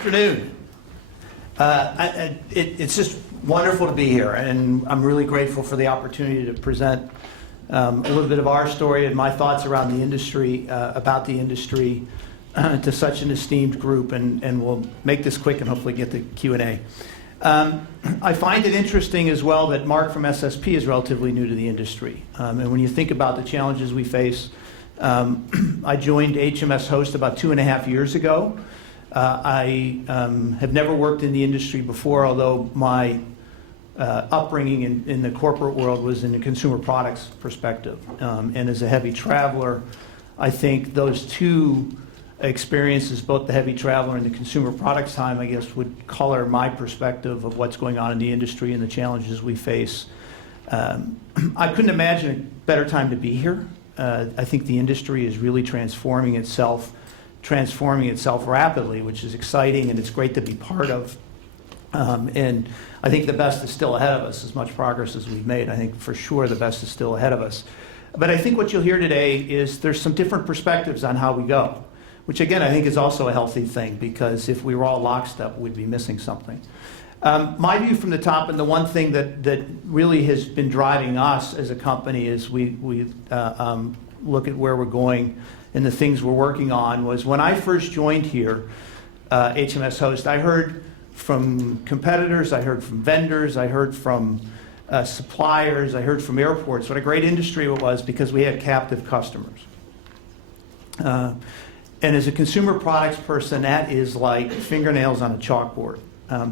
afternoon. It's just wonderful to be here, and I'm really grateful for the opportunity to present a little bit of our story and my thoughts around the industry, about the industry, to such an esteemed group, and we'll make this quick and hopefully get the Q&A. I find it interesting as well that Mark from SSP is relatively new to the industry. And when you think about the challenges we face, I joined HMS Host about 2.5 years ago. I have never worked in the industry before, although my upbringing in the corporate world was in the consumer products perspective. And as a heavy traveler, I think those two experiences, both the heavy traveler and the consumer products time, I guess, would color my perspective of what's going on in the industry and the challenges we face. I couldn't imagine a better time to be here. I think the industry is really transforming itself rapidly, which is exciting, and it's great to be part of. And I think the best is still ahead of us, as much progress as we've made. I think for sure the best is still ahead of us. But I think what you'll hear today is there's some different perspectives on how we go, which again I think is also a healthy thing, because if we were all lockstep, we'd be missing something. My view from the top, and the one thing that really has been driving us as a company as we look at where we're going and the things we're working on, was when I first joined here, HMS Host, I heard from competitors, I heard from vendors, I heard from suppliers, I heard from airports what a great industry it was because we had captive customers. And as a consumer products person, that is like fingernails on a chalkboard.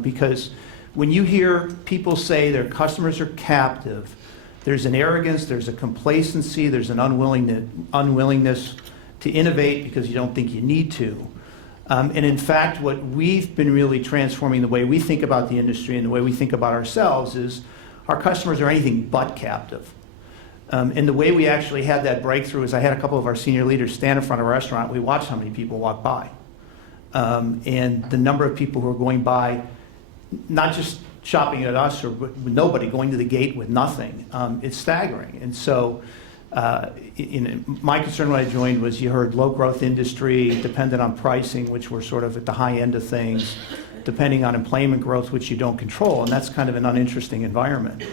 Because when you hear people say their customers are captive, there's an arrogance, there's a complacency, there's an unwillingness to innovate because you don't think you need to. And in fact, what we've been really transforming the way we think about the industry and the way we think about ourselves is our customers are anything but captive. And the way we actually had that breakthrough is I had a couple of our senior leaders stand in front of a restaurant. We watched how many people walk by. And the number of people who are going by, not just shopping at us or with nobody, going to the gate with nothing, it's staggering. And so my concern when I joined was you heard low growth industry, dependent on pricing, which we're sort of at the high end of things, depending on employment growth, which you don't control, and that's kind of an uninteresting environment.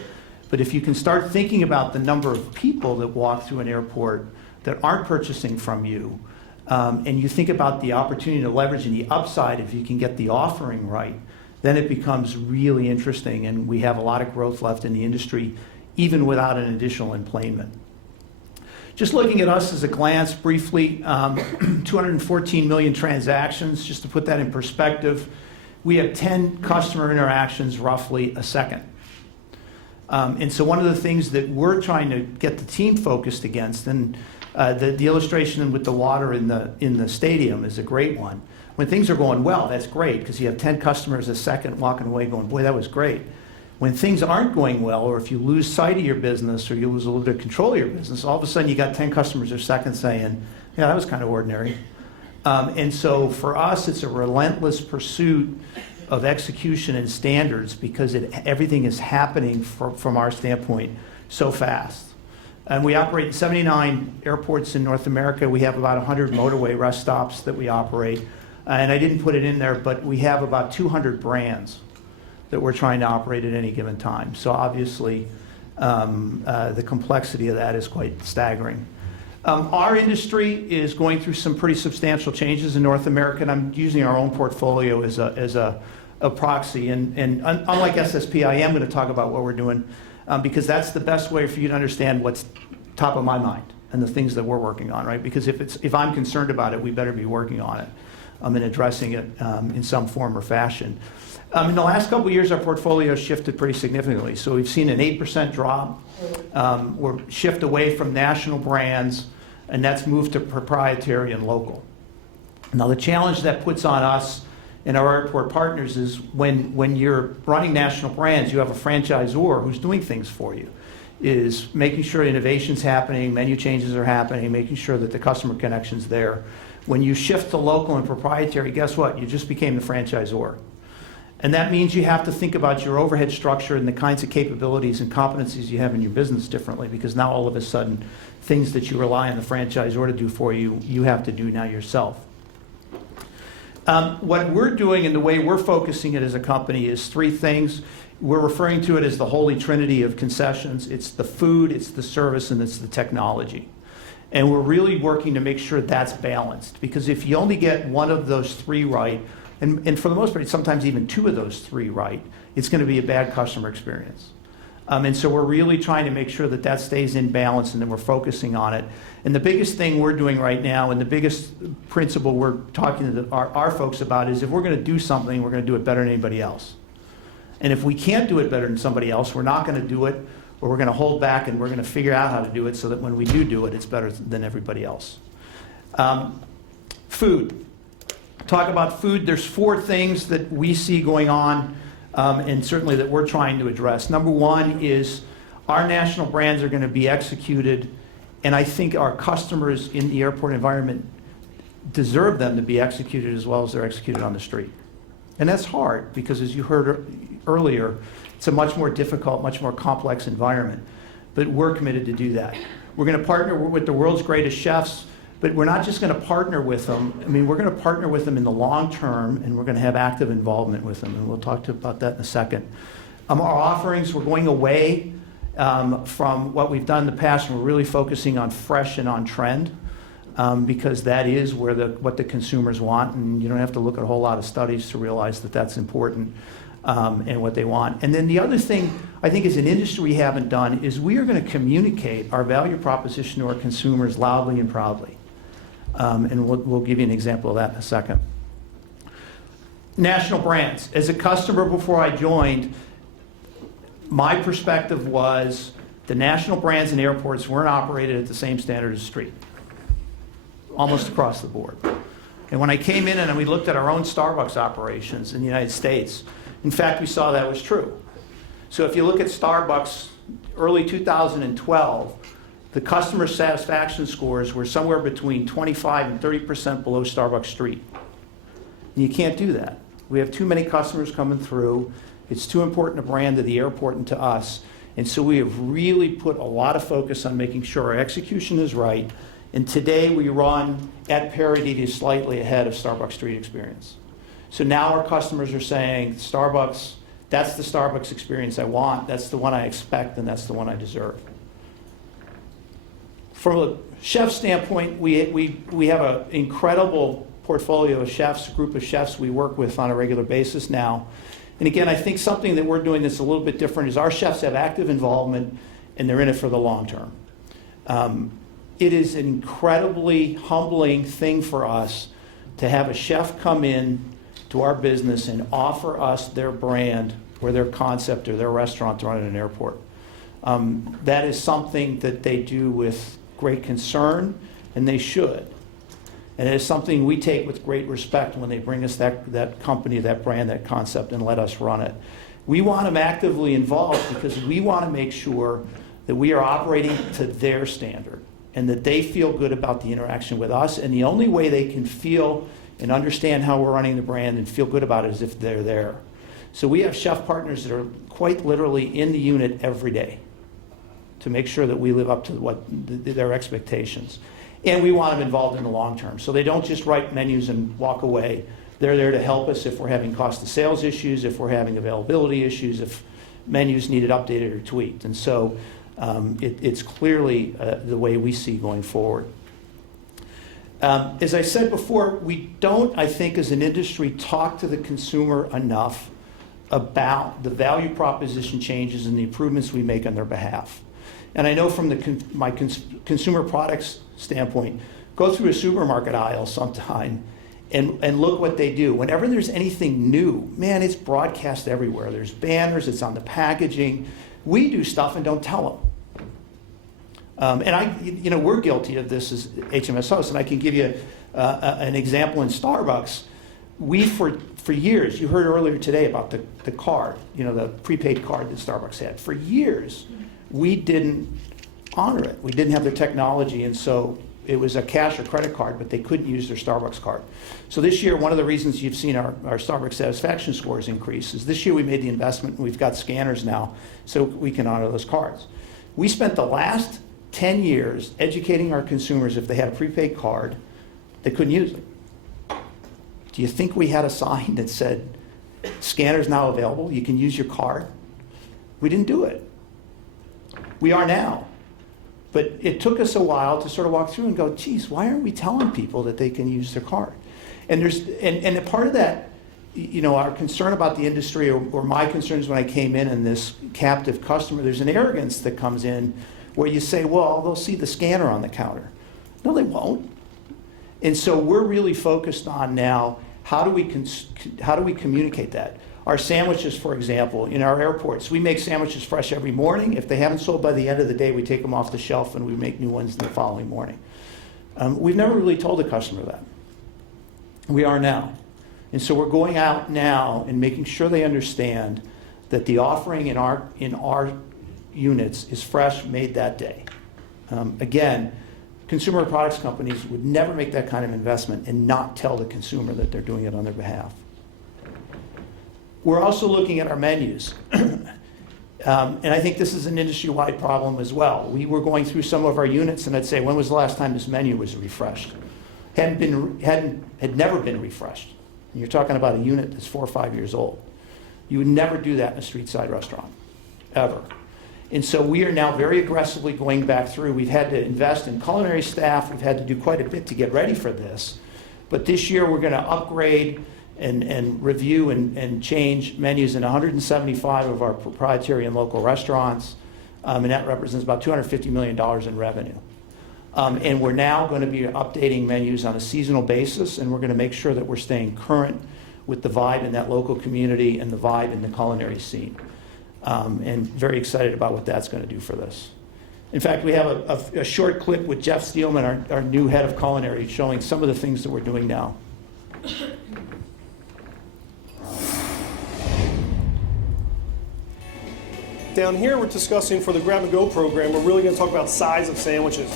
But if you can start thinking about the number of people that walk through an airport that aren't purchasing from you, and you think about the opportunity to leverage and the upside if you can get the offering right, then it becomes really interesting, and we have a lot of growth left in the industry, even without an additional employment. Just looking at us as a glance briefly, 214 million transactions, just to put that in perspective. We have 10 customer interactions roughly a second. And so one of the things that we're trying to get the team focused against, and the illustration with the water in the stadium is a great one. When things are going well, that's great, because you have 10 customers a second walking away going, boy, that was great. When things aren't going well, or if you lose sight of your business, or you lose a little bit of control of your business, all of a sudden you got 10 customers a second saying, yeah, that was kind of ordinary. And so for us, it's a relentless pursuit of execution and standards, because everything is happening from our standpoint so fast. And we operate 79 airports in North America. We have about 100 motorway rest stops that we operate. And I didn't put it in there, but we have about 200 brands that we're trying to operate at any given time. So obviously, the complexity of that is quite staggering. Our industry is going through some pretty substantial changes in North America, and I'm using our own portfolio as a proxy. And unlike SSP, I am going to talk about what we're doing, because that's the best way for you to understand what's top of my mind and the things that we're working on, right? Because if I'm concerned about it, we better be working on it and addressing it in some form or fashion. In the last couple of years, our portfolio has shifted pretty significantly. So we've seen an 8% drop. We're shift away from national brands, and that's moved to proprietary and local. Now, the challenge that puts on us and our airport partners is when you're running national brands, you have a franchisor who's doing things for you, is making sure innovation's happening, menu changes are happening, making sure that the customer connection's there. When you shift to local and proprietary, guess what? You just became the franchisor. And that means you have to think about your overhead structure and the kinds of capabilities and competencies you have in your business differently, because now all of a sudden, things that you rely on the franchisor to do for you, you have to do now yourself. What we're doing and the way we're focusing it as a company is three things. We're referring to it as the holy trinity of concessions. It's the food, it's the service, and it's the technology. And we're really working to make sure that's balanced, because if you only get one of those three right, and for the most part, sometimes even two of those three right, it's going to be a bad customer experience. And so we're really trying to make sure that that stays in balance, and then we're focusing on it. And the biggest thing we're doing right now, and the biggest principle we're talking to our folks about, is if we're going to do something, we're going to do it better than anybody else. And if we can't do it better than somebody else, we're not going to do it, or we're going to hold back, and we're going to figure out how to do it so that when we do it, it's better than everybody else. Food. Talk about food. There's four things that we see going on, and certainly that we're trying to address. Number one is our national brands are going to be executed, and I think our customers in the airport environment deserve them to be executed as well as they're executed on the street. And that's hard because, as you heard earlier, it's a much more difficult, much more complex environment. But we're committed to do that. We're going to partner with the world's greatest chefs, but we're not just going to partner with them. I mean, we're going to partner with them in the long term, and we're going to have active involvement with them, and we'll talk about that in a second. Our offerings, we're going away from what we've done in the past, and we're really focusing on fresh and on trend, because that is where what the consumers want, and you don't have to look at a whole lot of studies to realize that that's important, and what they want. And then the other thing I think as an industry we haven't done is we are going to communicate our value proposition to our consumers loudly and proudly. And we'll give you an example of that in a second. National brands. As a customer before I joined, my perspective was the national brands in airports weren't operated at the same standard as street, almost across the board. And when I came in and we looked at our own Starbucks operations in the United States, in fact, we saw that was true. So if you look at Starbucks early 2012, the customer satisfaction scores were somewhere between 25 and 30% below Starbucks Street. And you can't do that. We have too many customers coming through. It's too important a brand to the airport and to us. And so we have really put a lot of focus on making sure our execution is right. And today we run at parity to slightly ahead of Starbucks Street experience. So now our customers are saying, Starbucks, that's the Starbucks experience I want, that's the one I expect, and that's the one I deserve. From a chef standpoint, we have an incredible portfolio of chefs, a group of chefs we work with on a regular basis now. And again, I think something that we're doing that's a little bit different is our chefs have active involvement, and they're in it for the long term. It is an incredibly humbling thing for us to have a chef come in to our business and offer us their brand or their concept or their restaurant to run at an airport. That is something that they do with great concern, and they should. And it is something we take with great respect when they bring us that company, that brand, that concept, and let us run it. We want them actively involved because we want to make sure that we are operating to their standard and that they feel good about the interaction with us. And the only way they can feel and understand how we're running the brand and feel good about it is if they're there. So we have chef partners that are quite literally in the unit every day to make sure that we live up to their expectations. And we want them involved in the long term. So they don't just write menus and walk away. They're there to help us if we're having cost of sales issues, if we're having availability issues, if menus needed updated or tweaked. And so it's clearly the way we see going forward. As I said before, we don't, I think, as an industry, talk to the consumer enough about the value proposition changes and the improvements we make on their behalf. And I know from my consumer products standpoint, go through a supermarket aisle sometime and look what they do. Whenever there's anything new, man, it's broadcast everywhere. There's banners, it's on the packaging. We do stuff and don't tell them. And we're guilty of this as HMS hosts, and I can give you an example in Starbucks. We, for years, you heard earlier today about the card, the prepaid card that Starbucks had. For years, we didn't honor it. We didn't have the technology, and so it was a cash or credit card, but they couldn't use their Starbucks card. So this year, one of the reasons you've seen our Starbucks satisfaction scores increase is this year we made the investment, and we've got scanners now, so we can honor those cards. We spent the last 10 years educating our consumers if they had a prepaid card, they couldn't use it. Do you think we had a sign that said, scanner's now available, you can use your card? We didn't do it. We are now. But it took us a while to sort of walk through and go, geez, why aren't we telling people that they can use their card? And a part of that, our concern about the industry, or my concerns when I came in and this captive customer, there's an arrogance that comes in where you say, well, they'll see the scanner on the counter. No, they won't. And so we're really focused on now, how do we communicate that? Our sandwiches, for example, in our airports, we make sandwiches fresh every morning. If they haven't sold by the end of the day, we take them off the shelf and we make new ones the following morning. We've never really told the customer that. We are now. And so we're going out now and making sure they understand that the offering in our units is fresh, made that day. Again, consumer products companies would never make that kind of investment and not tell the consumer that they're doing it on their behalf. We're also looking at our menus. And I think this is an industry-wide problem as well. We were going through some of our units and I'd say, when was the last time this menu was refreshed? Had never been refreshed. And you're talking about a unit that's 4 or 5 years old. You would never do that in a street side restaurant, ever. And so we are now very aggressively going back through. We've had to invest in culinary staff. We've had to do quite a bit to get ready for this. But this year we're going to upgrade and review and change menus in 175 of our proprietary and local restaurants. And that represents about $250 million in revenue. And we're now going to be updating menus on a seasonal basis, and we're going to make sure that we're staying current with the vibe in that local community and the vibe in the culinary scene. And very excited about what that's going to do for this. In fact, we have a short clip with Jeff Steelman, our new head of culinary, showing some of the things that we're doing now. Down here we're discussing for the Grab and Go program, we're really going to talk about size of sandwiches.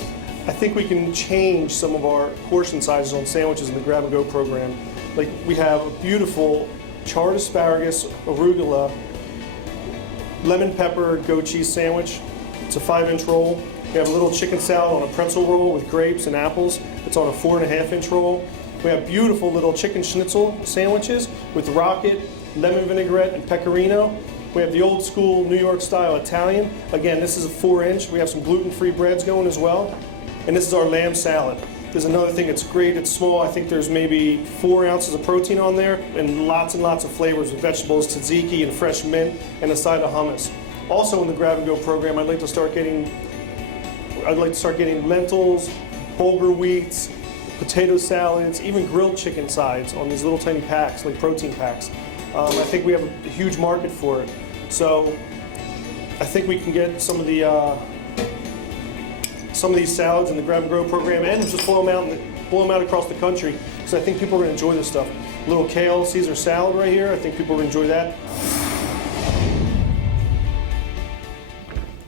I think we can change some of our portion sizes on sandwiches in the Grab and Go program. Like we have a beautiful charred asparagus, arugula, lemon pepper, goat cheese sandwich. It's a 5-inch roll. We have a little chicken salad on a pretzel roll with grapes and apples. It's on a 4.5-inch roll. We have beautiful little chicken schnitzel sandwiches with rocket, lemon vinaigrette, and pecorino. We have the old school New York style Italian. Again, this is a 4-inch. We have some gluten-free breads going as well. And this is our lamb salad. There's another thing, it's great, it's small. I think there's maybe 4 ounces of protein on there and lots of flavors with vegetables, tzatziki and fresh mint and a side of hummus. Also in the Grab and Go program, I'd like to start getting lentils, bulgur wheats, potato salads, even grilled chicken sides on these little tiny packs, like protein packs. I think we have a huge market for it. So I think we can get some of these salads in the Grab and Go program and just blow them out across the country, because I think people are going to enjoy this stuff. A little kale Caesar salad right here. I think people are going to enjoy that.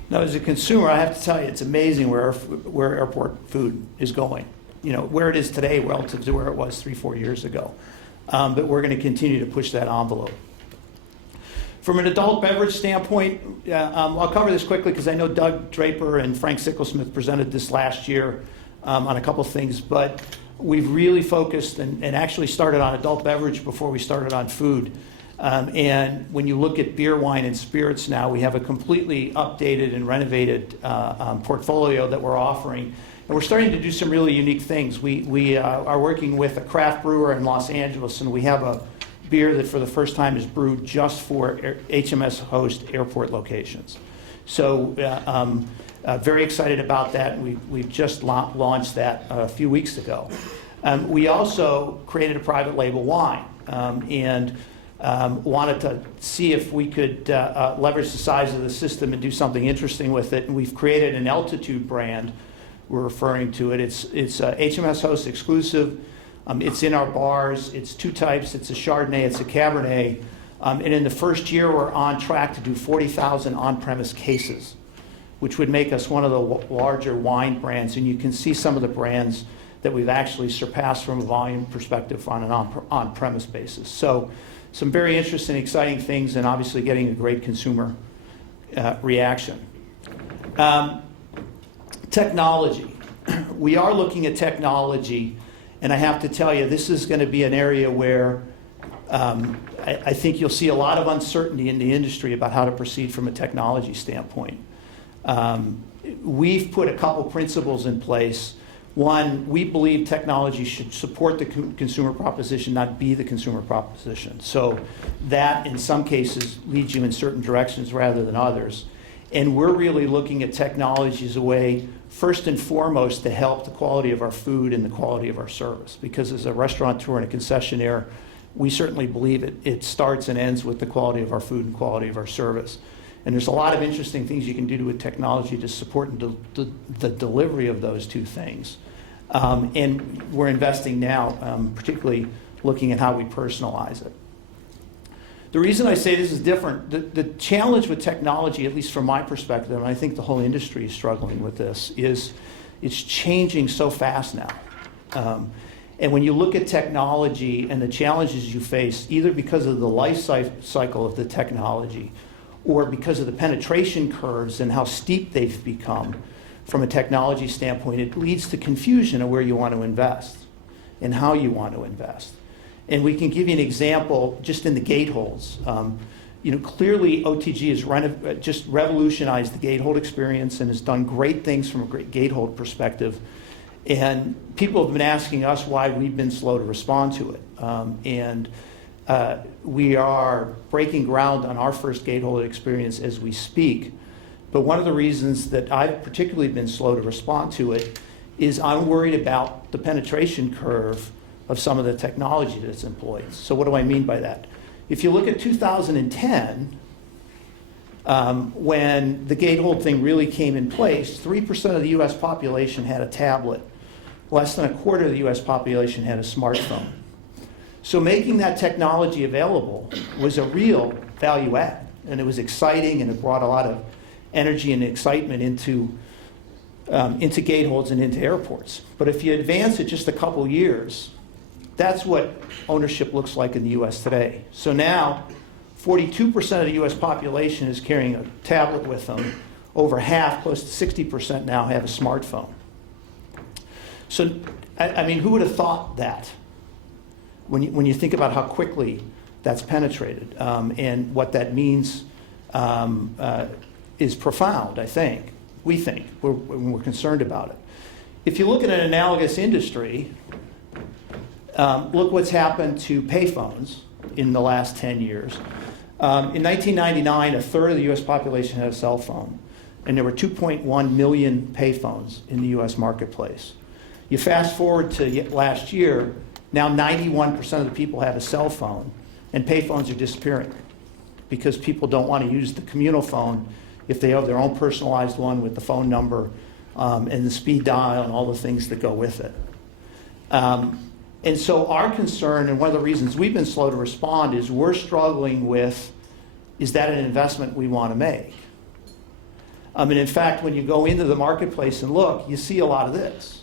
Now, as a consumer, I have to tell you, it's amazing where airport food is going. Where it is today relative to where it was 3-4 years ago. But we're going to continue to push that envelope. From an adult beverage standpoint, I'll cover this quickly because I know Doug Draper and Frank Sicklesmith presented this last year on a couple things, but we've really focused and actually started on adult beverage before we started on food. And when you look at beer, wine, and spirits now, we have a completely updated and renovated portfolio that we're offering. And we're starting to do some really unique things. We are working with a craft brewer in Los Angeles, and we have a beer that for the first time is brewed just for HMS host airport locations. So very excited about that. We've just launched that a few weeks ago. We also created a private label wine and wanted to see if we could leverage the size of the system and do something interesting with it. And we've created an Altitude brand. We're referring to it. It's HMS host exclusive. It's in our bars. It's 2 types. It's a Chardonnay. It's a Cabernet. And in the first year, we're on track to do 40,000 on-premise cases, which would make us one of the larger wine brands. And you can see some of the brands that we've actually surpassed from a volume perspective on an on-premise basis. So some very interesting, exciting things, and obviously getting a great consumer reaction. Technology. We are looking at technology, And I have to tell you, this is going to be an area where I think you'll see a lot of uncertainty in the industry about how to proceed from a technology standpoint. We've put a couple principles in place. One, we believe technology should support the consumer proposition, not be the consumer proposition. So that, in some cases, leads you in certain directions rather than others. And we're really looking at technology as a way, first and foremost, to help the quality of our food and the quality of our service. Because as a restaurateur and a concessionaire, we certainly believe it starts and ends with the quality of our food and quality of our service. And there's a lot of interesting things you can do with technology to support the delivery of those two things. And we're investing now, particularly looking at how we personalize it. The reason I say this is different, the challenge with technology, at least from my perspective, and I think the whole industry is struggling with this, is it's changing so fast now. And when you look at technology and the challenges you face, either because of the life cycle of the technology or because of the penetration curves and how steep they've become from a technology standpoint, it leads to confusion of where you want to invest and how you want to invest. And we can give you an example just in the gate holds. Clearly OTG has just revolutionized the gatehold experience and has done great things from a great gatehold perspective. And people have been asking us why we've been slow to respond to it. We are breaking ground on our first gatehold experience as we speak. But one of the reasons that I've particularly been slow to respond to it is I'm worried about the penetration curve of some of the technology that's employed. So what do I mean by that? If you look at 2010, when the gatehold thing really came in place, 3% of the US population had a tablet. Less than a quarter of the US population had a smartphone. So making that technology available was a real value add, and it was exciting, and it brought a lot of energy and excitement into gateholds and into airports. But if you advance it just a couple years, that's what ownership looks like in the US today. So now, 42% of the US population is carrying a tablet with them. Over half, close to 60% now, have a smartphone. So, I mean, who would have thought that? When you think about how quickly that's penetrated and what that means is profound, I think. We think. We're concerned about it. If you look at an analogous industry, look what's happened to payphones in the last 10 years. In 1999, a third of the US population had a cell phone, and there were 2.1 million payphones in the US marketplace. You fast forward to last year, now 91% of the people have a cell phone, and payphones are disappearing because people don't want to use the communal phone if they have their own personalized one with the phone number and the speed dial and all the things that go with it. And so our concern, and one of the reasons we've been slow to respond, is we're struggling with, is that an investment we want to make? And in fact, when you go into the marketplace and look, you see a lot of this,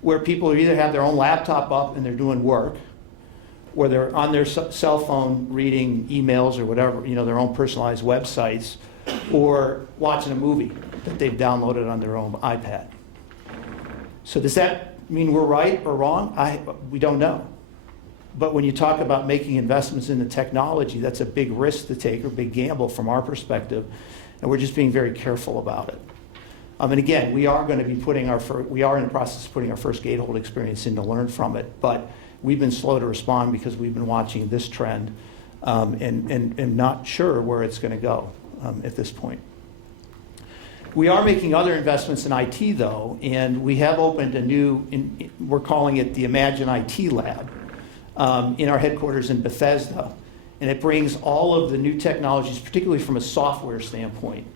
where people either have their own laptop up and they're doing work, or they're on their cell phone reading emails or whatever, their own personalized websites, or watching a movie that they've downloaded on their own iPad. So does that mean we're right or wrong? We don't know. But when you talk about making investments in the technology, that's a big risk to take or big gamble from our perspective, and we're just being very careful about it. And again, we are going to be we are in the process of putting our first gatehold experience in to learn from it, but we've been slow to respond because we've been watching this trend and not sure where it's going to go at this point. We are making other investments in IT, though, and we have opened a new, we're calling it the Imagine IT Lab, in our headquarters in Bethesda. And it brings all of the new technologies, particularly from a software standpoint,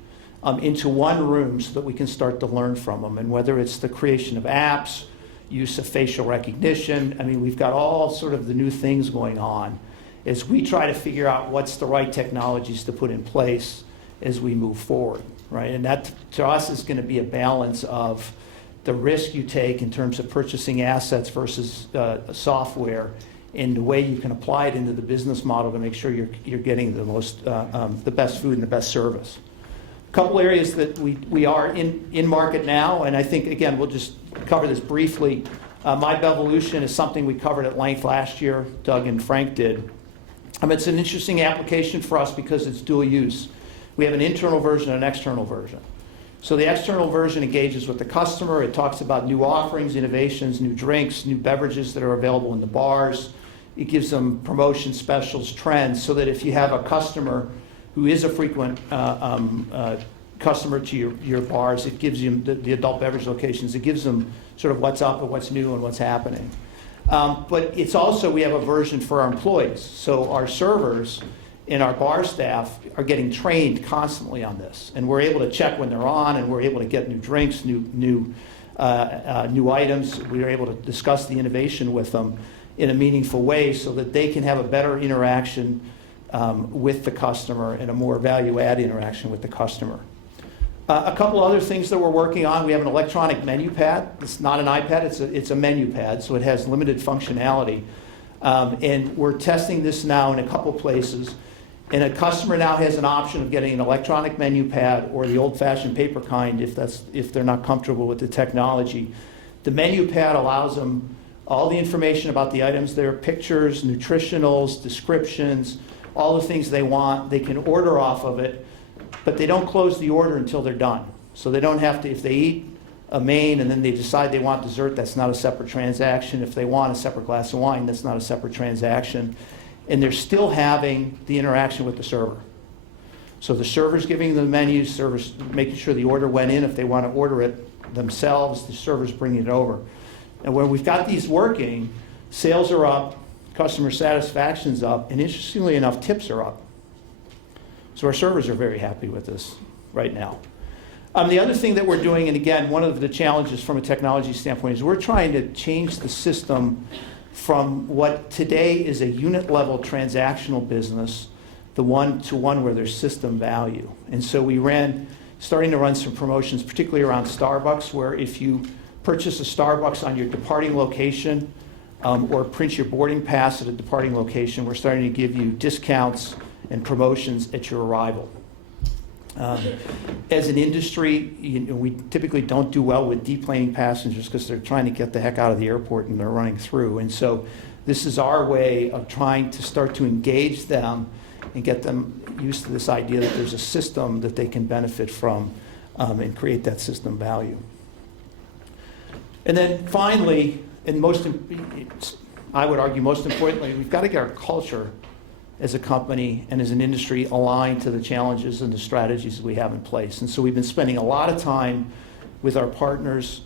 into one room so that we can start to learn from them. And whether it's the creation of apps, use of facial recognition, I mean, we've got all sort of the new things going on as we try to figure out what's the right technologies to put in place as we move forward, right? And that, to us, is going to be a balance of the risk you take in terms of purchasing assets versus software, and the way you can apply it into the business model to make sure you're getting the best food and the best service. A couple areas that we are in market now, and I think, again, we'll just cover this briefly. My Bevolution is something we covered at length last year, Doug and Frank did. It's an interesting application for us because it's dual use. We have an internal version and an external version. So the external version engages with the customer. It talks about new offerings, innovations, new drinks, new beverages that are available in the bars. It gives them promotion specials, trends, so that if you have a customer who is a frequent customer to your bars, it gives you the adult beverage locations, it gives them sort of what's up and what's new and what's happening. But it's also, we have a version for our employees. So our servers and our bar staff are getting trained constantly on this. And we're able to check when they're on, and we're able to get new drinks, new items. We are able to discuss the innovation with them in a meaningful way so that they can have a better interaction with the customer and a more value-add interaction with the customer. A couple other things that we're working on. We have an electronic menu pad. It's not an iPad, it's a menu pad, so it has limited functionality. And we're testing this now in a couple places. And a customer now has an option of getting an electronic menu pad or the old-fashioned paper kind if they're not comfortable with the technology. The menu pad allows them all the information about the items there, pictures, nutritionals, descriptions, all the things they want. They can order off of it, but they don't close the order until they're done. So they don't have to, if they eat a main and then they decide they want dessert, that's not a separate transaction. If they want a separate glass of wine, that's not a separate transaction. And they're still having the interaction with the server. So the server's giving them the menus, server's making sure the order went in. If they want to order it themselves, the server's bringing it over. And when we've got these working, sales are up, customer satisfaction's up, and interestingly enough, tips are up. So our servers are very happy with this right now. The other thing that we're doing, and again, one of the challenges from a technology standpoint, is we're trying to change the system from what today is a unit-level transactional business, to one where there's system value. And so starting to run some promotions, particularly around Starbucks, where if you purchase a Starbucks on your departing location or print your boarding pass at a departing location, we're starting to give you discounts and promotions at your arrival. As an industry, we typically don't do well with deplaning passengers because they're trying to get the heck out of the airport and they're running through. And so this is our way of trying to start to engage them and get them used to this idea that there's a system that they can benefit from and create that system value. And then finally, and I would argue most importantly, we've got to get our culture as a company and as an industry aligned to the challenges and the strategies that we have in place. And so we've been spending a lot of time with our partners,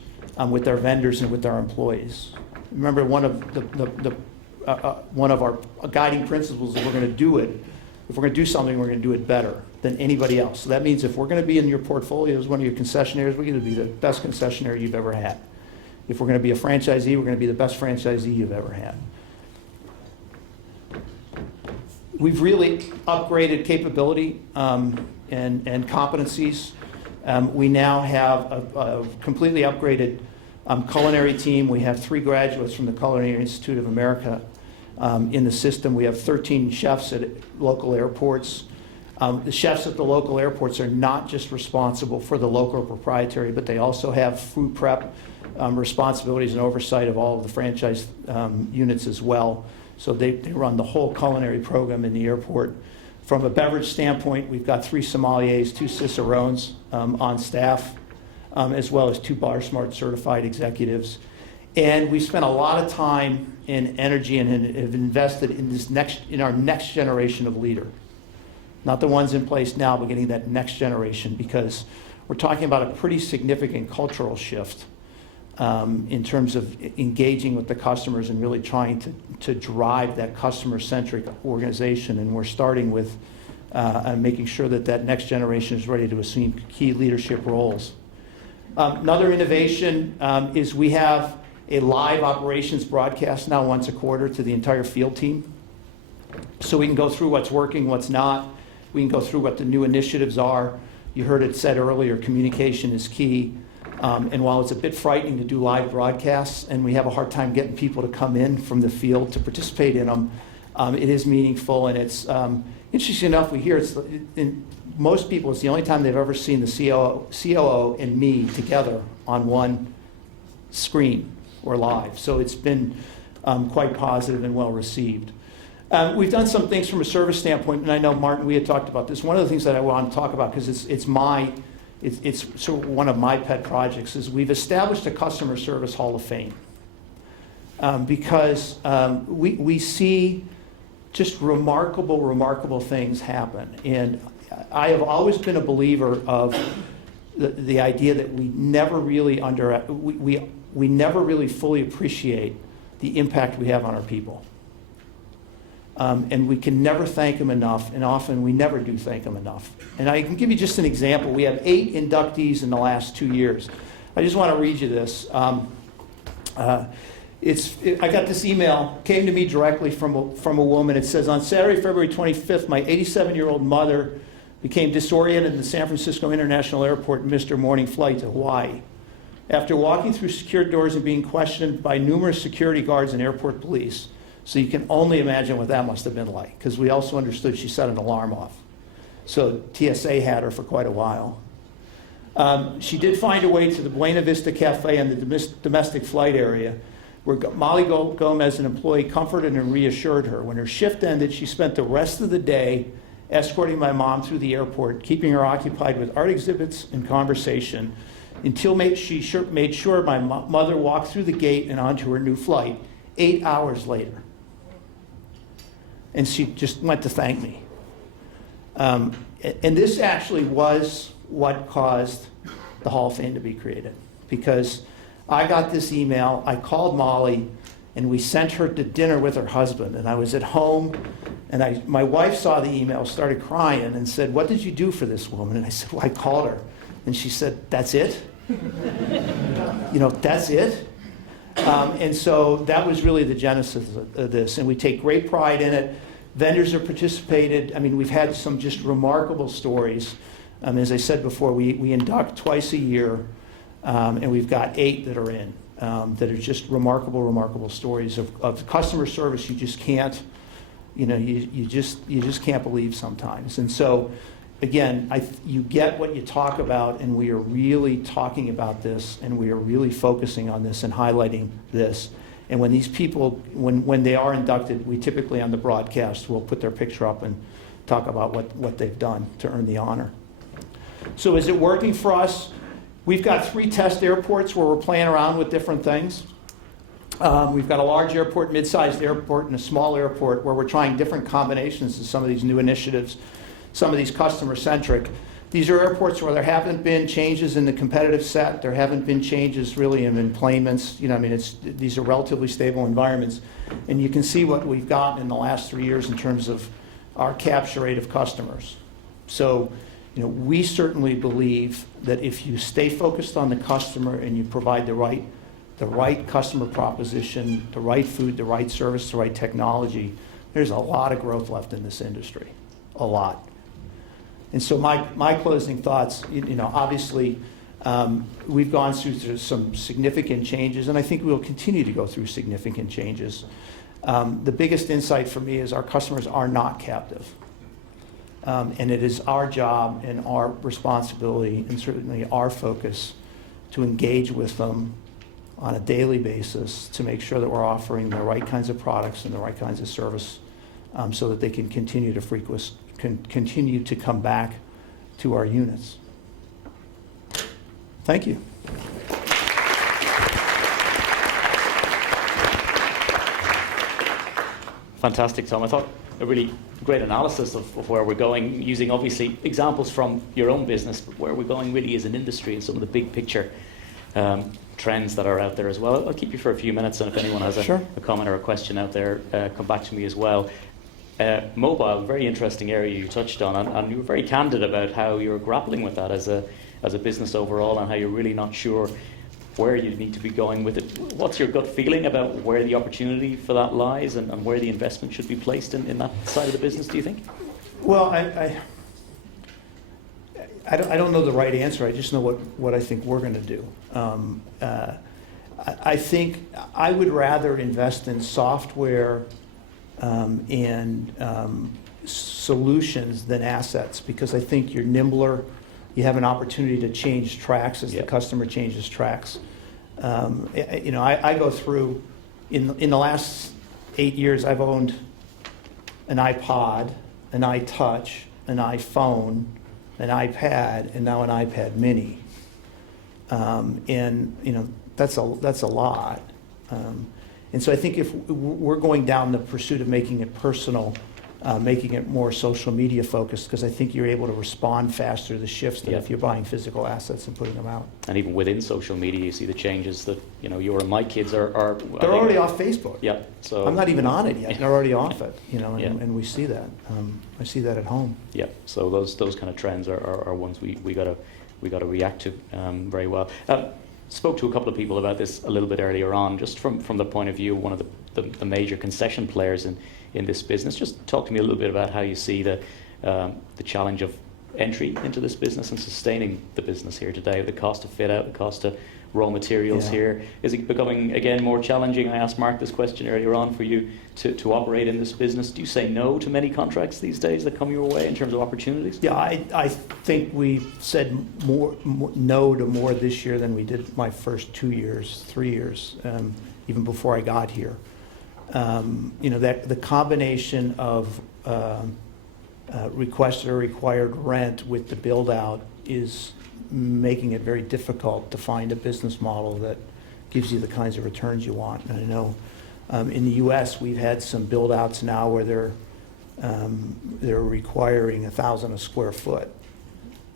with our vendors, and with our employees. Remember, one of our guiding principles is we're going to do it. If we're going to do something, we're going to do it better than anybody else. So that means if we're going to be in your portfolio as one of your concessionaires, we're going to be the best concessionaire you've ever had. If we're going to be a franchisee, we're going to be the best franchisee you've ever had. We've really upgraded capability and competencies. We now have a completely upgraded culinary team. We have 3 graduates from the Culinary Institute of America in the system. We have 13 chefs at local airports. The chefs at the local airports are not just responsible for the local proprietary, but they also have food prep responsibilities and oversight of all of the franchise units as well. So they run the whole culinary program in the airport. From a beverage standpoint, we've got 3 sommeliers, 2 cicerones on staff, as well as 2 Bar Smart certified executives. And we spent a lot of time and energy and have invested in our next generation of leader. Not the ones in place now, but getting that next generation, because we're talking about a pretty significant cultural shift in terms of engaging with the customers and really trying to drive that customer-centric organization. And we're starting with making sure that next generation is ready to assume key leadership roles. Another innovation is we have a live operations broadcast now once a quarter to the entire field team. So we can go through what's working, what's not. We can go through what the new initiatives are. You heard it said earlier, communication is key. And while it's a bit frightening to do live broadcasts, and we have a hard time getting people to come in from the field to participate in them, it is meaningful. And it's interesting enough, we hear most people, it's the only time they've ever seen the COO and me together on one screen or live. So it's been quite positive and well received. We've done some things from a service standpoint, and I know, Martin, we had talked about this. One of the things that I want to talk about, because it's sort of one of my pet projects, is we've established a Customer Service Hall of Fame. Because we see just remarkable things happen. And I have always been a believer of the idea that we never really we never really fully appreciate the impact we have on our people. And we can never thank them enough, and often we never do thank them enough. And I can give you just an example. We have 8 inductees in the last 2 years. I just want to read you this. I got this email, came to me directly from a woman. It says, on Saturday, February 25th, my 87-year-old mother became disoriented in the San Francisco International Airport and missed her morning flight to Hawaii. After walking through secured doors and being questioned by numerous security guards and airport police, so you can only imagine what that must have been like, because we also understood she set an alarm off. So TSA had her for quite a while. She did find a way to the Buena Vista Cafe in the domestic flight area, where Molly Gomez, an employee, comforted and reassured her. When her shift ended, she spent the rest of the day escorting my mom through the airport, keeping her occupied with art exhibits and conversation, until she made sure my mother walked through the gate and onto her new flight 8 hours later. And she just went to thank me. And this actually was what caused the Hall of Fame to be created, because I got this email, I called Molly, and we sent her to dinner with her husband. And I was at home, and my wife saw the email, started crying, and said, what did you do for this woman? And I said, well, I called her. And she said, that's it? That's it? And so that was really the genesis of this, and we take great pride in it. Vendors have participated. I mean, we've had some just remarkable stories. As I said before, we induct twice a year, and we've got 8 that are in, that are just remarkable stories of customer service you just can't, you just can't believe sometimes. And so, again, you get what you talk about, and we are really talking about this, and we are really focusing on this and highlighting this. And when these people, when they are inducted, we typically on the broadcast will put their picture up and talk about what they've done to earn the honor. So is it working for us? We've got 3 test airports where we're playing around with different things. We've got a large airport, mid-sized airport, and a small airport where we're trying different combinations of some of these new initiatives, some of these customer-centric. These are airports where there haven't been changes in the competitive set. There haven't been changes really in employments. These are relatively stable environments. And you can see what we've gotten in the last 3 years in terms of our capture rate of customers. So, we certainly believe that if you stay focused on the customer and you provide the right customer proposition, the right food, the right service, the right technology, there's a lot of growth left in this industry, a lot. And so my closing thoughts, obviously we've gone through some significant changes, and I think we'll continue to go through significant changes. The biggest insight for me is our customers are not captive. And it is our job and our responsibility, and certainly our focus, to engage with them on a daily basis to make sure that we're offering the right kinds of products and the right kinds of service, so that they can continue to come back to our units. Thank you. Fantastic, Tom. I thought a really great analysis of where we're going, using obviously examples from your own business, but where we're going really as an industry and some of the big picture trends that are out there as well. I'll keep you for a few minutes, and if anyone has a comment or a question out there, come back to me as well. Mobile, very interesting area you touched on, and you were very candid about how you're grappling with that as a business overall, and how you're really not sure where you need to be going with it. What's your gut feeling about where the opportunity for that lies, and where the investment should be placed in that side of the business, do you think? Well, I don't know the right answer. I just know what I think we're going to do. I think I would rather invest in software and solutions than assets, because I think you're nimbler. You have an opportunity to change tracks as the customer changes tracks. I go through, in the last 8 years, I've owned an iPod, an iTouch, an iPhone, an iPad, and now an iPad mini. That's a lot. And so I think if we're going down the pursuit of making it personal, making it more social media focused, because I think you're able to respond faster to the shifts than if you're buying physical assets and putting them out. And even within social media, you see the changes that your and my kids are. They're already off Facebook. Yeah. So I'm not even on it yet. They're already off it. Yeah. And we see that. I see that at home. Yeah. So those kind of trends are ones we got to react to very well. Spoke to a couple of people about this a little bit earlier on, just from the point of view of one of the major concession players in this business. Just talk to me a little bit about how you see the challenge of entry into this business and sustaining the business here today, the cost of fit out, the cost of raw materials here. Is it becoming, again, more challenging? I asked Mark this question earlier on for you to operate in this business. Do you say no to many contracts these days that come your way in terms of opportunities? Yeah, I think we said no to more this year than we did my first 2 years, 3 years, even before I got here. That the combination of requested or required rent with the build out is making it very difficult to find a business model that gives you the kinds of returns you want. And I know in the U.S. we've had some build outs now where they're requiring 1,000 a square foot.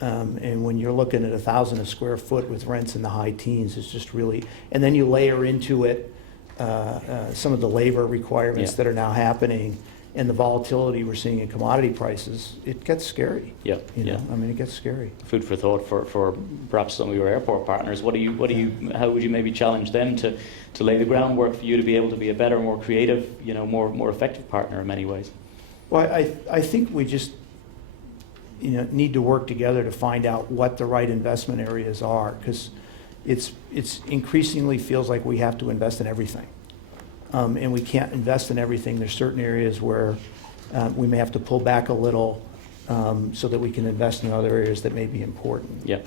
And when you're looking at 1,000 a square foot with rents in the high teens, it's just really, and then you layer into it some of the labor requirements that are now happening and the volatility we're seeing in commodity prices, it gets scary. Yeah, I mean, it gets scary. Food for thought for perhaps some of your airport partners. How would you maybe challenge them to lay the groundwork for you to be able to be a better, more creative, more effective partner in many ways? Well, I think we just need to work together to find out what the right investment areas are, because it's increasingly feels like we have to invest in everything. And we can't invest in everything. There's certain areas where we may have to pull back a little so that we can invest in other areas that may be important. Yeah.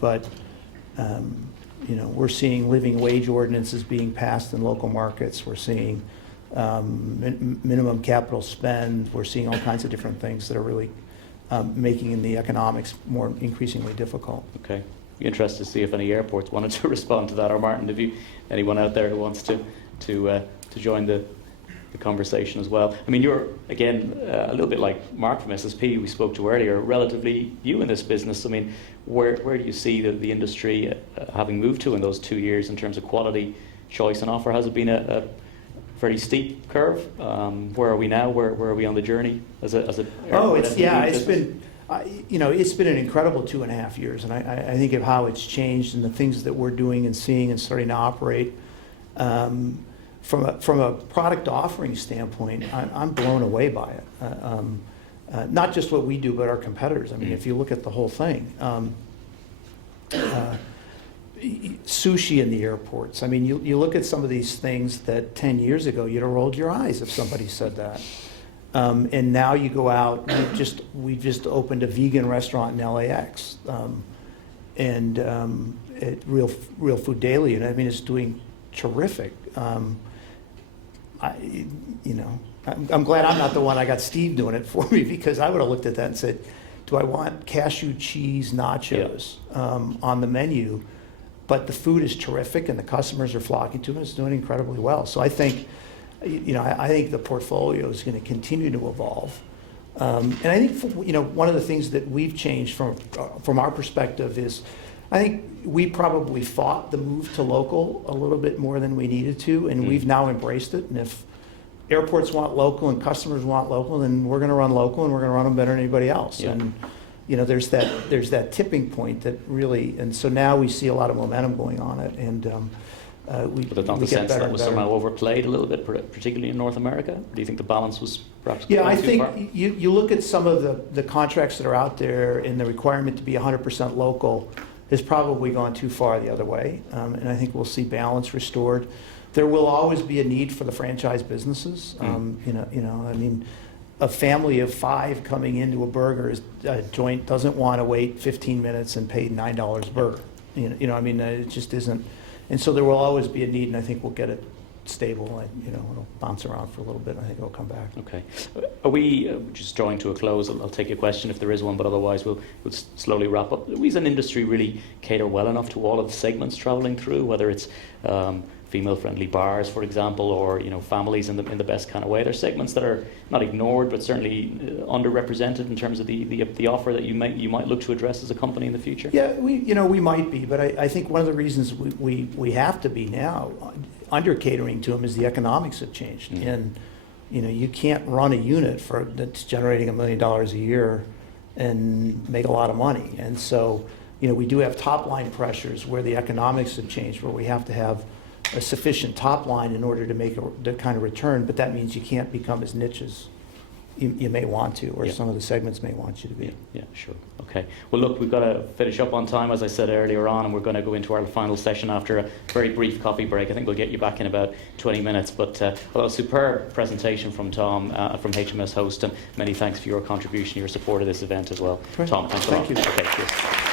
But we're seeing living wage ordinances being passed in local markets. We're seeing minimum capital spend. We're seeing all kinds of different things that are really making the economics more increasingly difficult. Okay. Be interested to see if any airports wanted to respond to that, or Martin, have you anyone out there who wants to join the conversation as well? I mean, you're, again, a little bit like Mark from SSP, we spoke to earlier, relatively new in this business. I mean, where do you see the industry having moved to in those 2 years in terms of quality, choice and offer? Has it been a very steep curve? Where are we now? Where are we on the journey as a it's been it's been an incredible 2.5 years, and I think of how it's changed and the things that we're doing and seeing and starting to operate. From a product offering standpoint, I'm blown away by it. Not just what we do, but our competitors. I mean, if you look at the whole thing, sushi in the airports. I mean, you look at some of these things that 10 years ago you'd have rolled your eyes if somebody said that. And now you go out. We just opened a vegan restaurant in LAX, and at Real Food Daily, and I mean, it's doing terrific. I'm glad I'm not the one. I got Steve doing it for me, because I would have looked at that and said, do I want cashew cheese nachos on the menu? But the food is terrific and the customers are flocking to it. It's doing incredibly well. So I think, I think the portfolio is going to continue to evolve. And I think, one of the things that we've changed from our perspective is, I think we probably fought the move to local a little bit more than we needed to, and we've now embraced it. And if airports want local and customers want local, then we're going to run local, and we're going to run them better than anybody else. Yeah. And there's that tipping point that really, and so now we see a lot of momentum going on it, and we But not we the get sense better that and was better. somehow overplayed a little bit, particularly in North America? Do you think the balance was perhaps Yeah, I too think far? you look at some of the contracts that are out there, and the requirement to be 100% local has probably gone too far the other way, and I think we'll see balance restored. There will always be a need for the franchise businesses. I mean, a family of 5 coming into a burger joint doesn't want to wait 15 minutes and pay $9 a burger. I mean, it just isn't. And so there will always be a need, and I think we'll get it stable. It'll bounce around for a little bit, and I think it'll come back. Okay. Are we, just drawing to a close, I'll take a question if there is one, but otherwise we'll slowly wrap up. We as an industry really cater well enough to all of the segments travelling through, whether it's female-friendly bars, for example, or families in the best kind of way. There's segments that are not ignored, but certainly underrepresented in terms of the offer that you might look to address as a company in the future. Yeah, we might be, but I think one of the reasons we have to be now under catering to them is the economics have changed, and you can't run a unit that's generating $1 million a year and make a lot of money, and so we do have top line pressures where the economics have changed, where we have to have a sufficient top line in order to make the kind of return, but that means you can't become as niche as you may want to, or some of the segments may want you to be. Yeah, sure. Okay. Well, look, we've got to finish up on time, as I said earlier on, and we're going to go into our final session after a very brief coffee break. I think we'll get you back in about 20 minutes. But a superb presentation from Tom, from HMS Host, and many thanks for your contribution, your support of this event as well. Great. Tom, thanks a lot. Thank you. Okay, cheers.